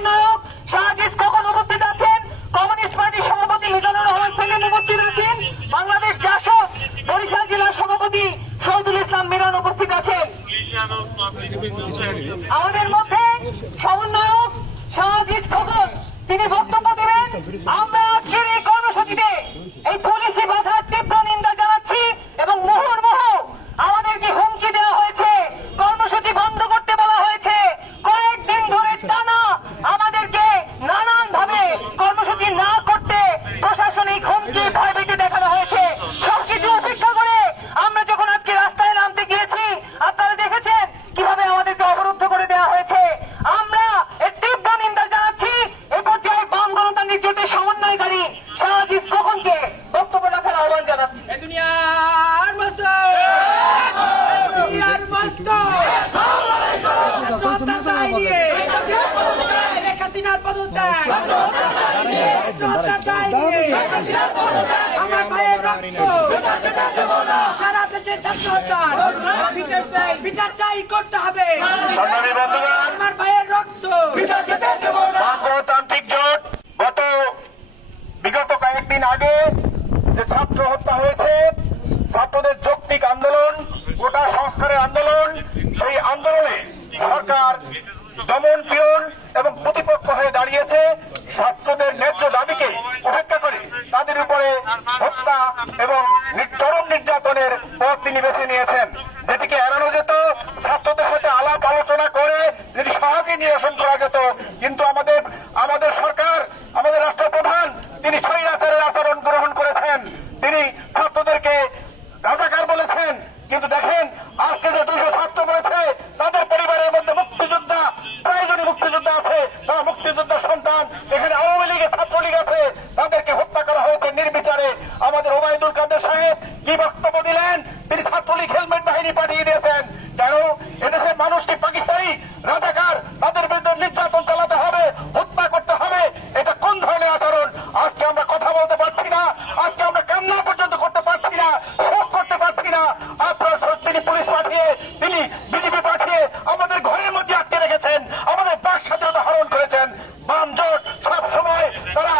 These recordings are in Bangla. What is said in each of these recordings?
সমন্বয়ক শাহজিজ খোকন উপস্থিত আছেন, কমিউনিস্ট পার্টির সভাপতি মিজানুর রহমান সেলিম উপস্থিত আছেন, বাংলাদেশ জাসদ বরিশাল জেলার সভাপতি শহীদুল ইসলাম মিলন উপস্থিত আছেন। আমাদের মধ্যে সমন্বয়ক শাহজিজ খোকন তিনি বক্তব্য দেবেন। আমরা আজকের এই কর্মসূচিতে এই পুলিশি বাধার তীব্র নিন্দা জানাচ্ছি এবং মুহুর্মুহু আমাদেরকে হুমকি দেওয়া হয়েছে, কর্মসূচি বন্ধ করতে বলা হয়েছে, কয়েকদিন ধরে টানা আমাদেরকে নানান ভাবে কর্মসূচি না করতে প্রশাসনিক হুমকি ভয়ভীতি দেখানো হয়েছে। সবকিছু উপেক্ষা করে আমরা যখন আজকে রাস্তায় নামতে গিয়েছি, আপনারা দেখেছেন কিভাবে আমাদেরকে অবরুদ্ধ করে দেওয়া হয়েছে। আমরা এর তীব্র নিন্দা জানাচ্ছি। এ পর্যায়ে বাম গণতান্ত্রিক জোটের সমন্বয়কারী শাহজিজ খোকনকে বক্তব্য রাখার আহ্বান জানাচ্ছি। বিচার চাই করতে হবে, আমার ভাইয়ের রক্ত গণতান্ত্রিক জোট বিগত কয়েকদিন আগে যে ছাত্র হত্যা হয়েছে, ছাত্রদের যৌক্তিক আন্দোলন, কোটা সংস্কারের আন্দোলন, সেই আন্দোলনে সরকার দমন পীড়ন এবং প্রতিপক্ষ হয়ে দাঁড়িয়েছে। ছাত্রদের ন্যায্য দাবিকে উপেক্ষা করে তাদের উপরে হত্যা এবং চরম নির্যাতনের পথ তিনি বেছে নিয়েছেন, যেটিকে এড়ানো যেত। ছাত্রদের সাথে আলাপ আলোচনা করে যদি সহজে নিরসন করা যেত, কিন্তু আমাদের সরকার, আমাদের রাষ্ট্রপ্রধান তিনি স্বৈরাচারের আচরণ গ্রহণ করেছেন। তিনি ছাত্রদেরকে রাজাকার বলেছেন, কিন্তু দেখেন আজকে যে 200 ছাত্র বলেছে, তাদের পরিবারের মধ্যে মুক্তিযোদ্ধা, প্রয়োজনীয় মুক্তিযোদ্ধা আছে, তারা মুক্তিযোদ্ধার সন্তান। এখানে আওয়ামী লীগের ছাত্রলীগ আছে, তাদেরকে হত্যা করা হয়েছে নির্বিচারে। আমাদের ওবায়দুল কাদের সাহেব কি বক্তব্য দিলেন? তিনি ছাত্রলীগ হেলমেট বাহিনী পাঠিয়ে দিয়েছেন। কেন? এদেশের মানুষ কি পাকিস্তানি রাজাকার? তাদের বিরুদ্ধে নির্যাতন চালাতে হবে, হত্যা করতে হবে? এটা কোন ধরনের আচরণ? আজকে আমরা কথা বলতে পারছি না, আজকে আমরা কান্না পর্যন্ত করতে পারছি না, শোক করতে পারছি না। আপনারা তিনি পুলিশ পাঠিয়ে, তিনি বিজেপি পাঠিয়ে আমাদের ঘরের মধ্যে আটকে রেখেছেন, আমাদের বাক স্বাধীনতা হরণ করেছেন। বাম জোট সবসময় তারা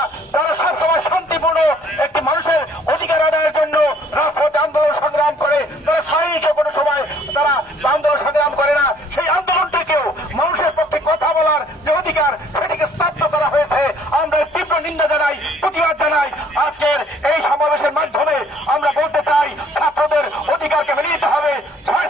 সবসময় শান্তিপূর্ণ একটি মানুষের অধিকার আদায়ের জন্য রাজপথে আন্দোলন সংগ্রাম করে। তারা সহিংস কোনো সময় তারা আন্দোলন সংগ্রাম করে না। সেই আন্দোলনটাকেও মানুষের পক্ষে কথা বলার যে অধিকার, সেটিকে স্তব্ধ করা হয়েছে। আমরা তীব্র নিন্দা জানাই, প্রতিবাদ জানাই। আজকের এই সমাবেশের মাধ্যমে আমরা বলতে চাই, ছাত্রদের অধিকারকে মেনে নিতে হবে।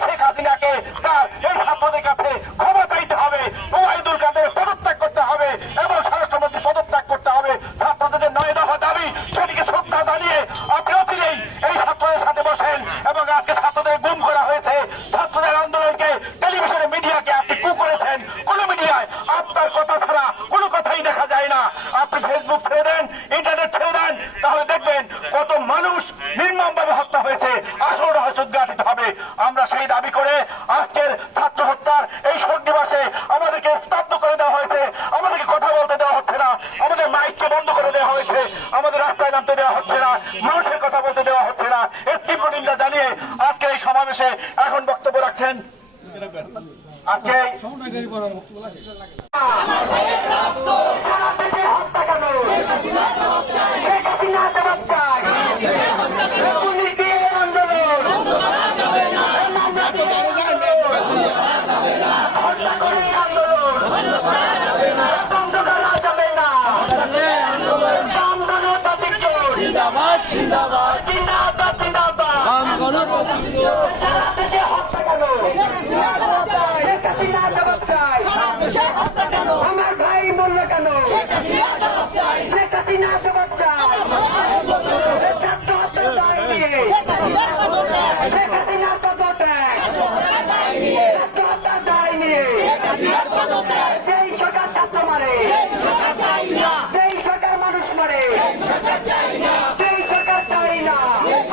শেখ হাসিনাকে তার এই ছাত্রদের কাছে ক্ষমা চাইতে হবে, ওবায়দুল কাদের পদত্যাগ করতে হবে এবং স্বরাষ্ট্রমন্ত্রী পদত্যাগ করতে হবে। ছাত্রদের 9 দফা দাবি, সেটিকে শ্রদ্ধা জানিয়ে আপনি অচিরেই এই ছাত্রদের সাথে বসেন। এবং আজকে ছাত্রদের গুম করা হয়েছে, ছাত্রদের আন্দোলনকে টেলিভিশনে মিডিয়াকে আপনি কু করেছেন। কোন মিডিয়ায় আপনার কথা ছাড়া কোনো কথাই দেখা যায় না। আপনি ফেসবুক ছেড়ে দেন, ইন্টারনেট ছেড়ে দেন, তাহলে দেখবেন কত মানুষ নির্মমভাবে হত্যা হয়েছে। আসল রহস্য উদ্ঘাটিত হবে। আমরা সেই দাবি করে আজকের ছাত্র হত্যার এই শোক দিবসে আমাদেরকে স্তব্ধ করে দেওয়া হয়েছে, আমাদেরকে কথা বলতে দেওয়া হচ্ছে না, আমাদের মাইককে বন্ধ করে দেওয়া হয়েছে, আমাদের রাস্তায় নামতে দেওয়া হচ্ছে না, মানুষের কথা বলতে দেওয়া হচ্ছে না। এর তীব্র নিন্দা জানিয়ে আজকে এই সমাবেশে এখন বক্তব্য রাখছেন আজকে আমার ভাই বলল কেন? শেখ হাসিনা জবাব চাই। ছাত্র হত্যার দায় নিয়ে শেখ হাসিনার পদত্যাগ, ছাত্র হত্যার দায় নিয়ে